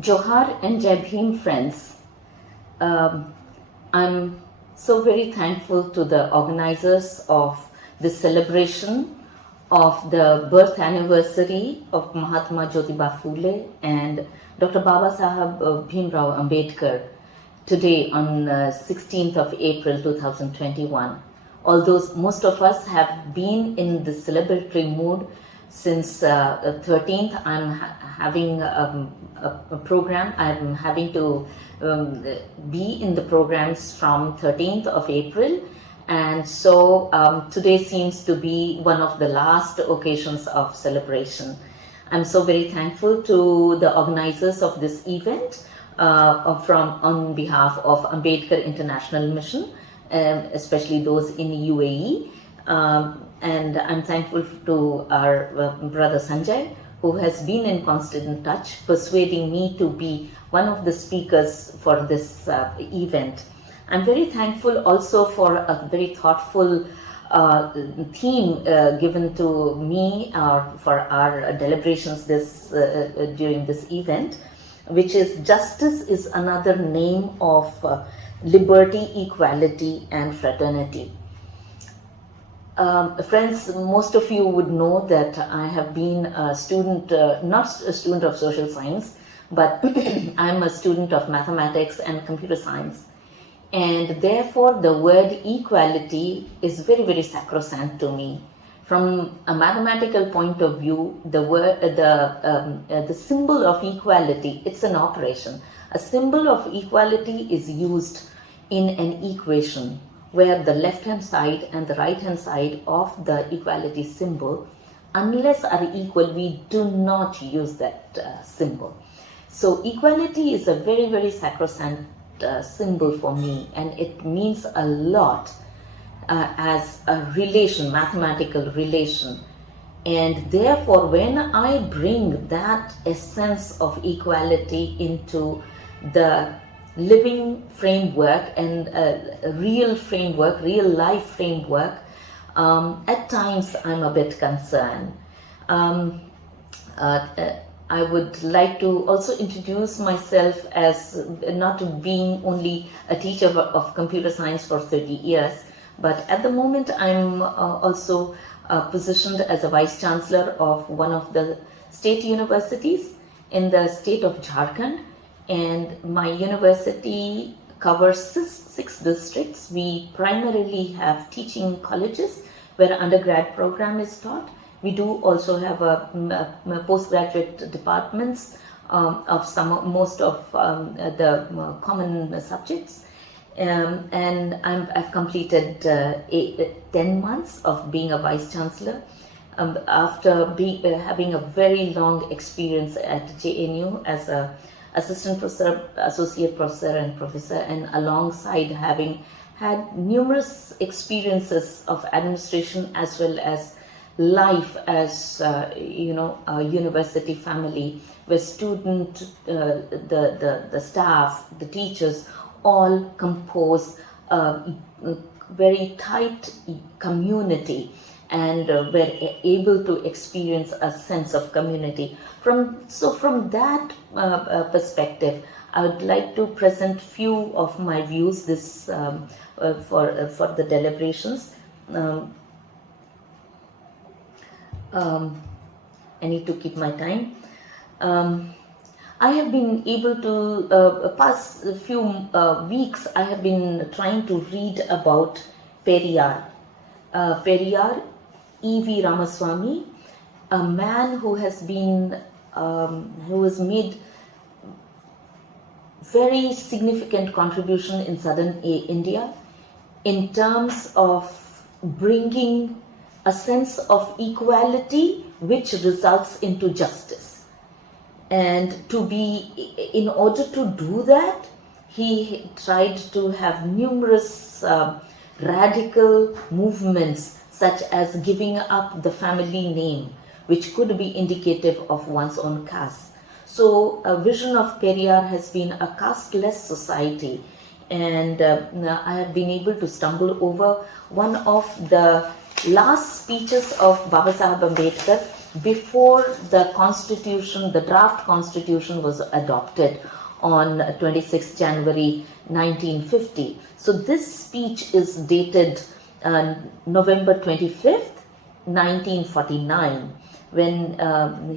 Johar and Jai Bhim friends. I'm so very thankful to the organizers of this celebration of the birth anniversary of Mahatma Jyotiba Phule and Dr. Babasaheb Bhimrao Ambedkar today on 16th of April 2021. Although most of us have been in the celebratory mood since 13th, I'm having a program. I'm having to be in the programs from 13th of April, and so today seems to be one of the last occasions of celebration. I'm so very thankful to the organizers of this event on behalf of Ambedkar International Mission, especially those in UAE. And I'm thankful to our brother Sanjay, who has been in constant touch, persuading me to be one of the speakers for this event. I'm very thankful also for a very thoughtful theme given to me for our deliberations during this event, which is justice is another name of liberty, equality, and fraternity. Friends, most of you would know that I have been a student, not a student of social science, but I'm a student of mathematics and computer science. And therefore, the word equality is very, very sacrosanct to me. From a mathematical point of view, the symbol of equality, it's an operation. A symbol of equality is used in an equation where the left-hand side and the right-hand side of the equality symbol, unless are equal, we do not use that symbol. So equality is a very, very sacrosanct symbol for me, and it means a lot as a relation, mathematical relation. And therefore, when I bring that essence of equality into the living framework and real framework, real life framework, at times I'm a bit concerned. I would like to also introduce myself as not being only a teacher of computer science for 30 years, but at the moment I'm also positioned as a Vice Chancellor of one of the state universities in the state of Jharkhand. And my university covers six districts. We primarily have teaching colleges where undergrad program is taught. We do also have a postgraduate departments of most of the common subjects. And I've completed 10 months of being a Vice Chancellor after having a very long experience at JNU as a assistant professor, associate professor, and professor, and alongside having had numerous experiences of administration as well as life as a university family, where student, the staff, the teachers all compose a very tight community, and were able to experience a sense of community. From that perspective, I would like to present few of my views for the deliberations. I need to keep my time. I have been able to, past few weeks, I have been trying to read about Periyar. Periyar, E.V. Ramaswamy, a man who has been, who has made very significant contribution in southern India in terms of bringing a sense of equality which results into justice. And in order to do that, he tried to have numerous radical movements, such as giving up the family name, which could be indicative of one's own caste. So a vision of Periyar has been a casteless society, and I have been able to stumble over one of the last speeches of Babasaheb Ambedkar before the constitution, the draft constitution was adopted on 26 January 1950. So this speech is dated November 25th, 1949, when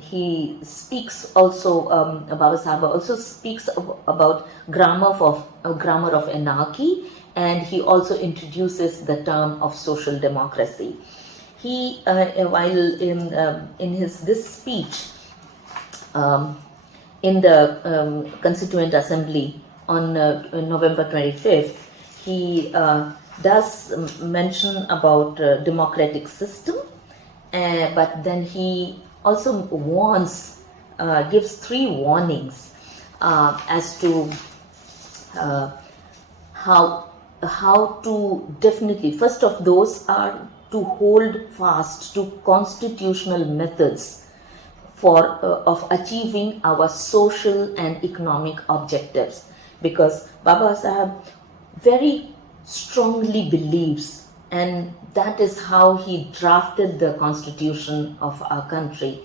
he speaks also, Babasaheb also speaks about grammar of anarchy, and he also introduces the term of social democracy. He, while in this speech in the Constituent Assembly on November 25th, he does mention about democratic system, but then he also warns, gives 3 warnings as to how to definitely, first of those are to hold fast to constitutional methods of achieving our social and economic objectives, because Babasaheb very strongly believes, and that is how he drafted the constitution of our country,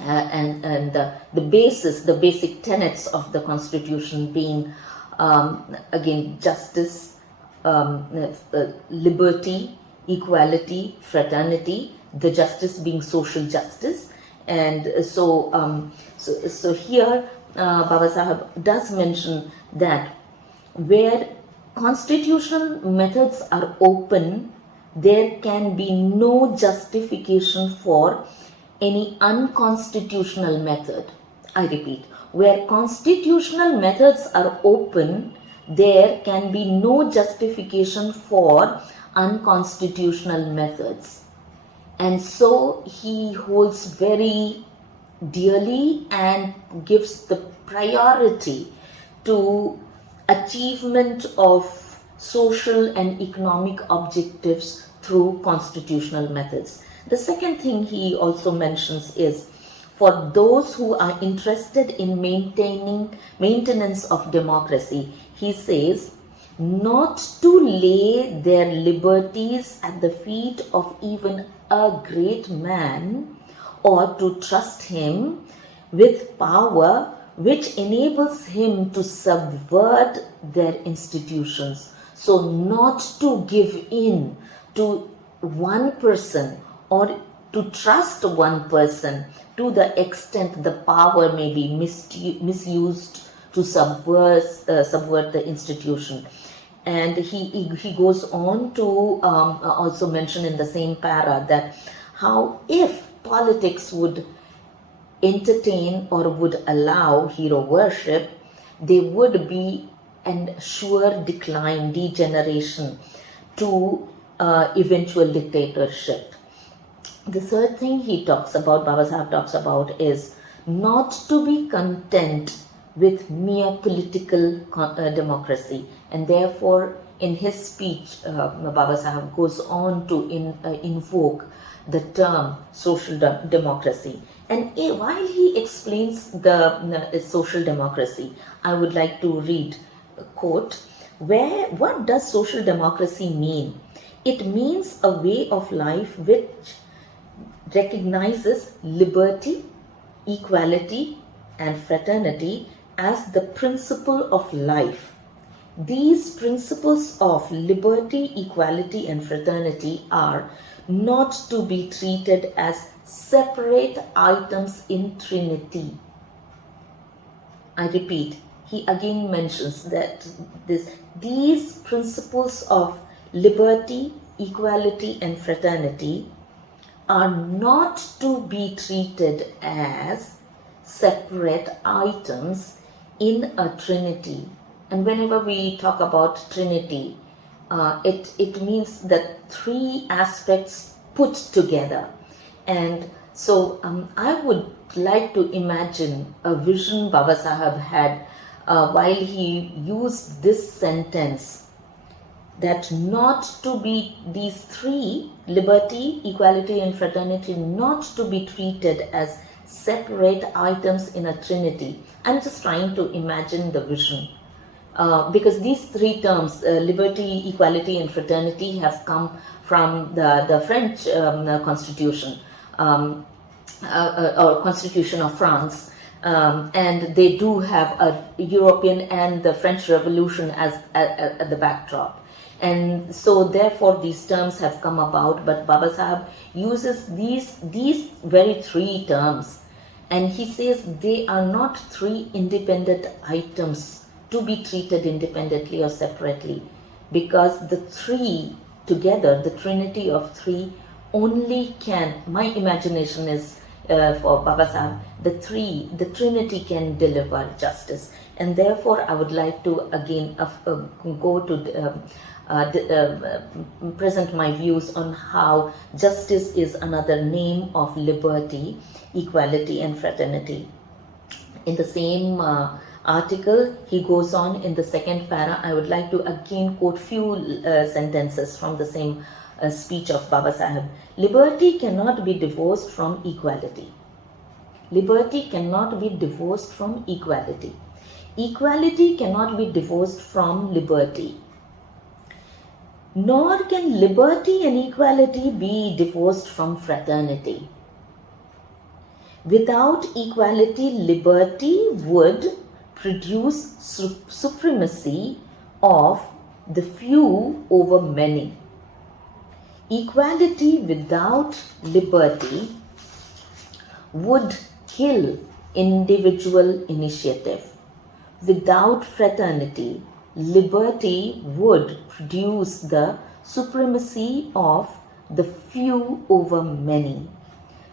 and the basic tenets of the constitution being again justice, liberty, equality, fraternity, the justice being social justice. And so here Babasaheb does mention that where constitutional methods are open, there can be no justification for any unconstitutional method. I repeat, where constitutional methods are open, there can be no justification for unconstitutional methods. And so he holds very dearly and gives the priority to achievement of social and economic objectives through constitutional methods. The second thing he also mentions is, for those who are interested in maintenance of democracy, he says, not to lay their liberties at the feet of even a great man, or to trust him with power which enables him to subvert their institutions. So not to give in to one person or to trust one person to the extent the power may be misused to subvert the institution. And he goes on to also mention in the same para that how if politics would entertain or would allow hero worship, there would be an sure decline, degeneration to eventual dictatorship. The third thing he talks about, Babasaheb talks about, is not to be content with mere political democracy. And therefore, in his speech, Babasaheb goes on to invoke the term social democracy. And while he explains the social democracy, I would like to read a quote. What does social democracy mean? It means a way of life which recognizes liberty, equality, and fraternity as the principle of life. These principles of liberty, equality, and fraternity are not to be treated as separate items in Trinity. I repeat, he again mentions that these principles of liberty, equality, and fraternity are not to be treated as separate items in a Trinity. And whenever we talk about Trinity, it means that 3 aspects put together. And so I would like to imagine a vision Babasaheb had while he used this sentence, that not to be these 3, liberty, equality, and fraternity, not to be treated as separate items in a Trinity. I'm just trying to imagine the vision. Because these 3 terms, liberty, equality, and fraternity, have come from the French Constitution. or Constitution of France, and they do have a European and the French Revolution as at the backdrop. And so therefore these terms have come about, but Babasaheb uses these very three terms, and he says they are not three independent items to be treated independently or separately, because the three together, the trinity of three, only can, my imagination is for Babasaheb, the trinity can deliver justice. And therefore I would like to again go to present my views on how justice is another name of liberty, equality and fraternity. In the same article, he goes on in the second para. I would like to again quote few sentences from the same speech of Babasaheb. Liberty cannot be divorced from equality. Liberty cannot be divorced from equality. Equality cannot be divorced from liberty. Nor can liberty and equality be divorced from fraternity. Without equality, liberty would produce supremacy of the few over many. Equality without liberty would kill individual initiative. Without fraternity, liberty would produce the supremacy of the few over many.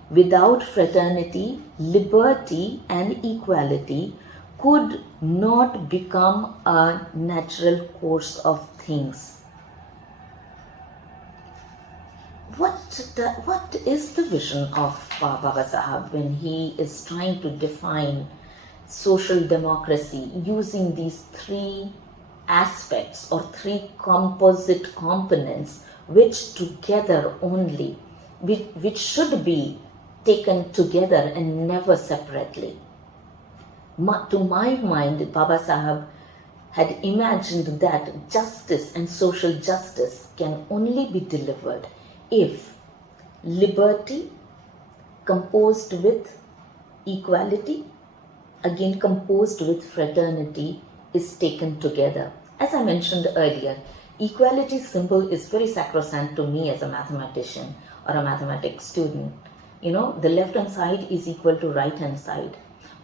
Without fraternity, liberty and equality could not become a natural course of things. What is the vision of Babasaheb when he is trying to define social democracy using these three aspects or three composite components, which together only, which should be taken together and never separately? To my mind, Babasaheb had imagined that justice and social justice can only be delivered if liberty composed with equality, again composed with fraternity, is taken together. As I mentioned earlier, equality symbol is very sacrosanct to me as a mathematician or a mathematics student. You know, the left hand side is equal to right hand side.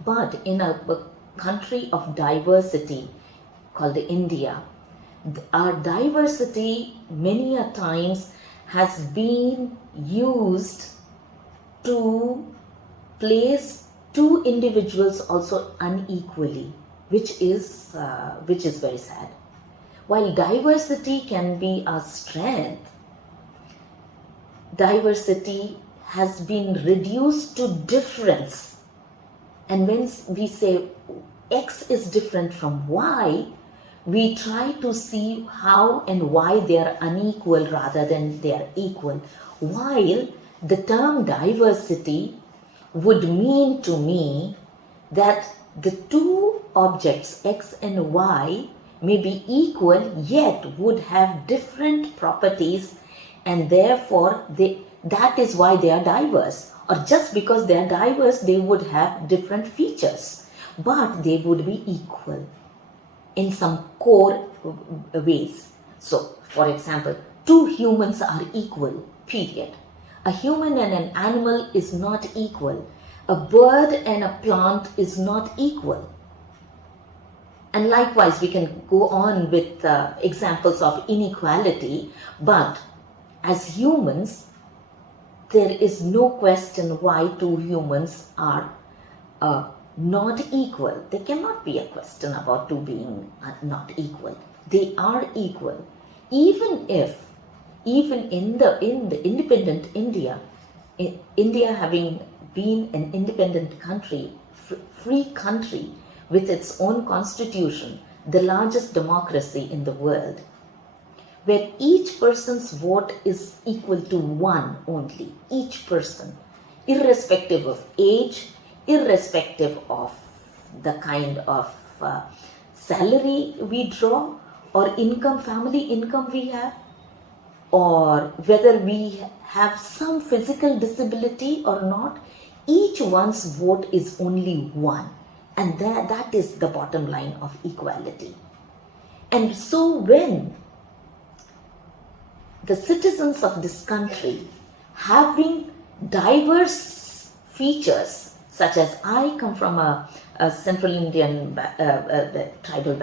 But in a country of diversity called India, our diversity many a times has been used to place two individuals also unequally, which is very sad. While diversity can be a strength, diversity has been reduced to difference. And when we say X is different from Y, we try to see how and why they are unequal rather than they are equal. While the term diversity would mean to me that the two objects X and Y may be equal yet would have different properties, and therefore that is why they are diverse. Or just because they are diverse, they would have different features, but they would be equal in some core ways. So, for example, two humans are equal, period. A human and an animal is not equal. A bird and a plant is not equal. And likewise, we can go on with examples of inequality, but as humans, there is no question why two humans are not equal. There cannot be a question about two being not equal. They are equal. Even in the independent India, India having been an independent country, free country with its own constitution, the largest democracy in the world, where each person's vote is equal to one only, each person, irrespective of age, irrespective of the kind of salary we draw or family income we have, or whether we have some physical disability or not, each one's vote is only one, and that is the bottom line of equality. And so when the citizens of this country, having diverse features, such as I come from a Central Indian tribal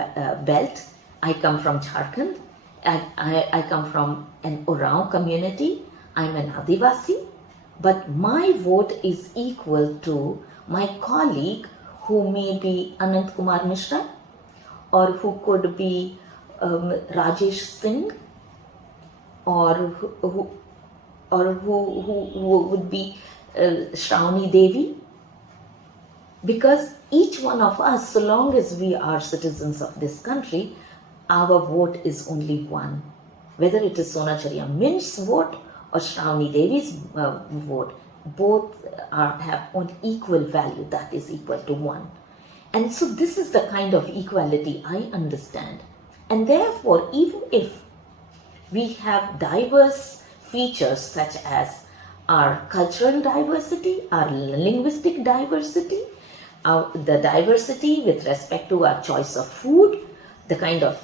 belt, I come from Jharkhand, I come from an Oraon community, I'm an Adivasi, but my vote is equal to my colleague who may be Anant Kumar Mishra, or who could be Rajesh Singh, or who would be Shravani Devi. Because each one of us, so long as we are citizens of this country, our vote is only one. Whether it is Sonazaria Minz's vote or Shravani Devi's vote, both have an equal value, that is equal to one. And so this is the kind of equality I understand. And therefore, even if we have diverse features such as our cultural diversity, our linguistic diversity, the diversity with respect to our choice of food, the kind of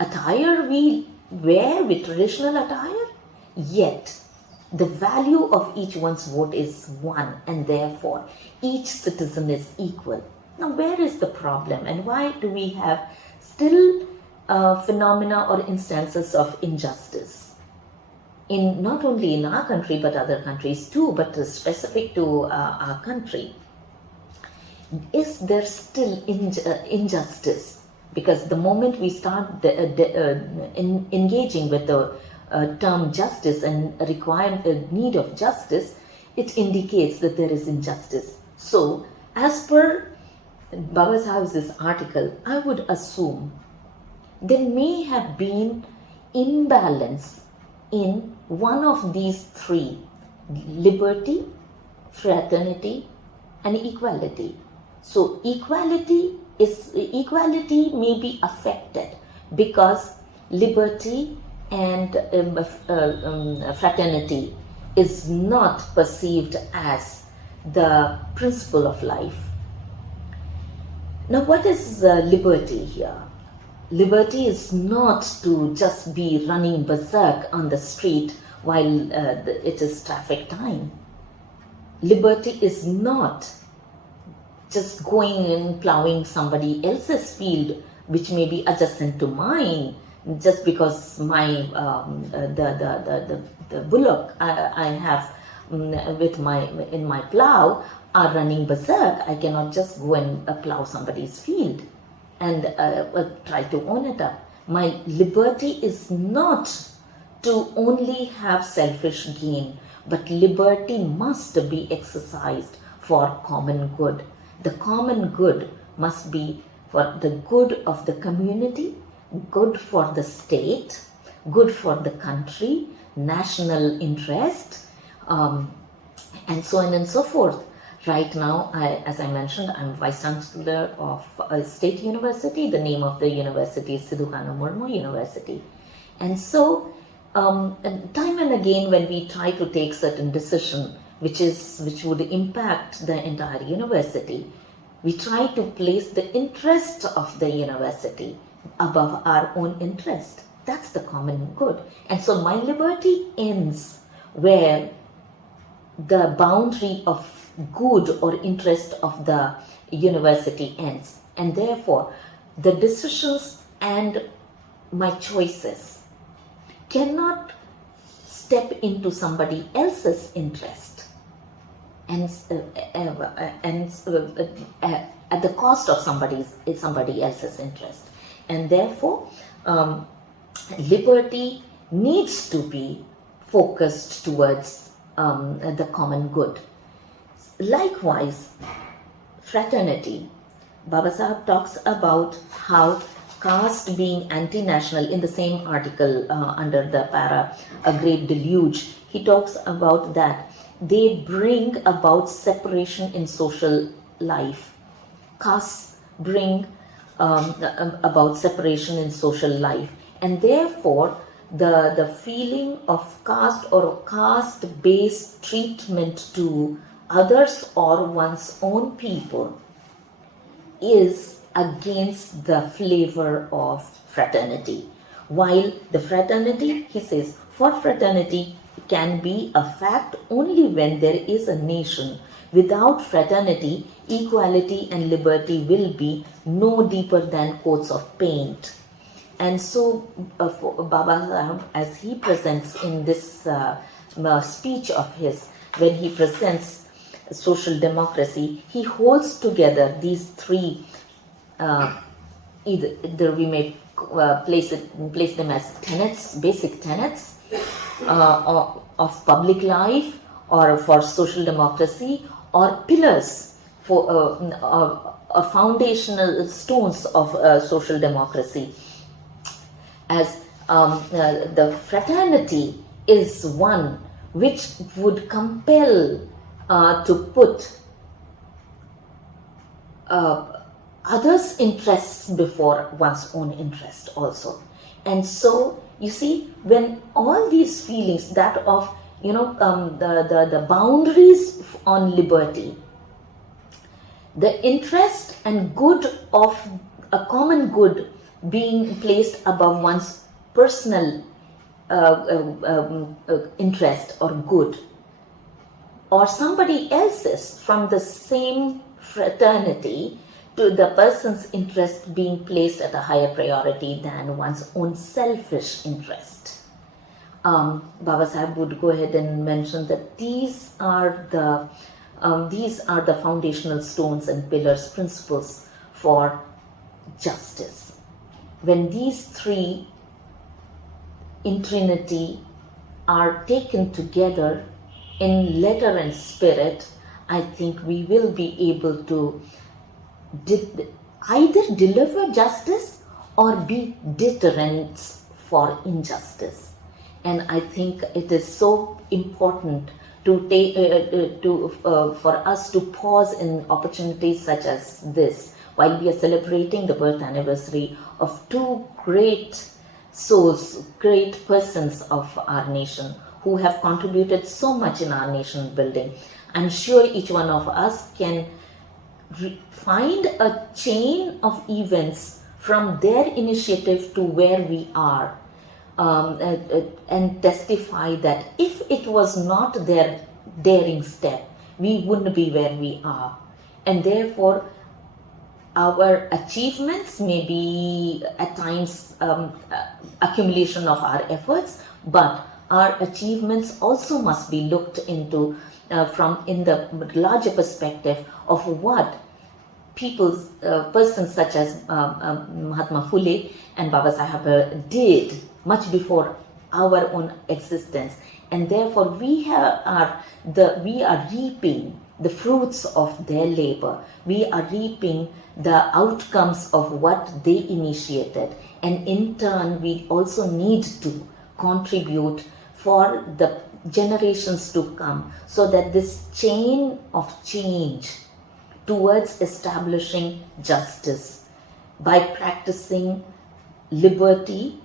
attire we wear with traditional attire, yet the value of each one's vote is one, and therefore each citizen is equal. Now, where is the problem, and why do we have still phenomena or instances of injustice? Not only in our country but other countries too, but specific to our country. Is there still injustice? Because the moment we start engaging with the term justice and need of justice, it indicates that there is injustice. So, as per Babasaheb's article, I would assume there may have been imbalance in one of these three: liberty, fraternity, and equality. So equality may be affected because liberty and fraternity is not perceived as the principle of life. Now, what is liberty here? Liberty is not to just be running berserk on the street while it is traffic time. Liberty is not just going and plowing somebody else's field, which may be adjacent to mine, just because my the bullock I have in my plow are running berserk. I cannot just go and plow somebody's field and try to own it up. My liberty is not to only have selfish gain, but liberty must be exercised for common good. The common good must be for the good of the community, good for the state, good for the country, national interest, and so on and so forth. Right now, as I mentioned, I'm Vice Chancellor of a state university. The name of the university is Sidhu Kano Murmu University. And so, time and again, when we try to take certain decision, which would impact the entire university, we try to place the interest of the university above our own interest. That's the common good. And so my liberty ends where the boundary of good or interest of the university ends. And therefore, the decisions and my choices cannot step into somebody else's interest and at the cost of somebody else's interest. And therefore, liberty needs to be focused towards the common good. Likewise, fraternity. Babasaheb talks about how caste being anti-national in the same article under the para A Great Deluge. He talks about that they bring about separation in social life. Castes bring about separation in social life, and therefore the feeling of caste or caste-based treatment to others or one's own people is against the flavor of fraternity. While the fraternity, he says, for fraternity can be a fact only when there is a nation. Without fraternity, equality and liberty will be no deeper than coats of paint. And so Babasaheb, as he presents in this speech of his, when he presents social democracy, he holds together these three, either we may place them as tenets, basic tenets of public life or for social democracy, or pillars for foundational stones of social democracy. As the fraternity is one which would compel to put others' interests before one's own interest also. And so you see, when all these feelings, that of the boundaries on liberty, the interest and good of a common good being placed above one's personal interest or good, or somebody else's from the same fraternity, to the person's interest being placed at a higher priority than one's own selfish interest. Babasaheb would go ahead and mention that these are the foundational stones and pillars, principles for justice. When these three in Trinity are taken together in letter and spirit, I think we will be able to either deliver justice or be deterrents for injustice. And I think it is so important to take for us to pause in opportunities such as this, while we are celebrating the birth anniversary of two great souls, great persons of our nation who have contributed so much in our nation building. I'm sure each one of us can find a chain of events from their initiative to where we are, and testify that if it was not their daring step, we wouldn't be where we are. And therefore, our achievements may be at times accumulation of our efforts, but our achievements also must be looked into from in the larger perspective of what persons such as Mahatma Phule and Babasaheb did much before our own existence. And therefore we are reaping the fruits of their labor. We are reaping the outcomes of what they initiated, and in turn we also need to contribute for the generations to come, so that this chain of change towards establishing justice by practicing liberty,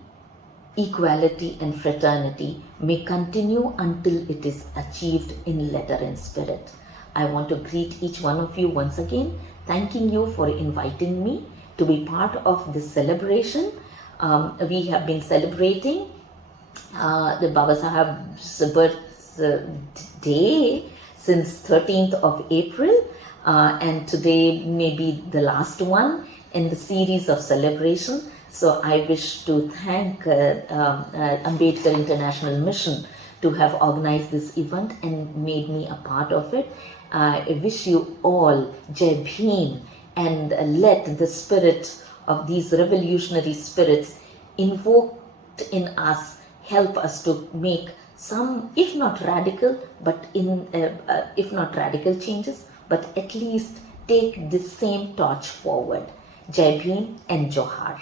equality and fraternity may continue until it is achieved in letter and spirit. I want to greet each one of you once again, thanking you for inviting me to be part of this celebration. We have been celebrating the Babasaheb's birthday since 13th of April, and today may be the last one in the series of celebration. So I wish to thank Ambedkar International Mission to have organized this event and made me a part of it. I wish you all Jai Bhim, and let the spirit of these revolutionary spirits invoked in us help us to make some, if not radical, but if not radical changes, but at least take this same torch forward. Jai Bhim and Johar.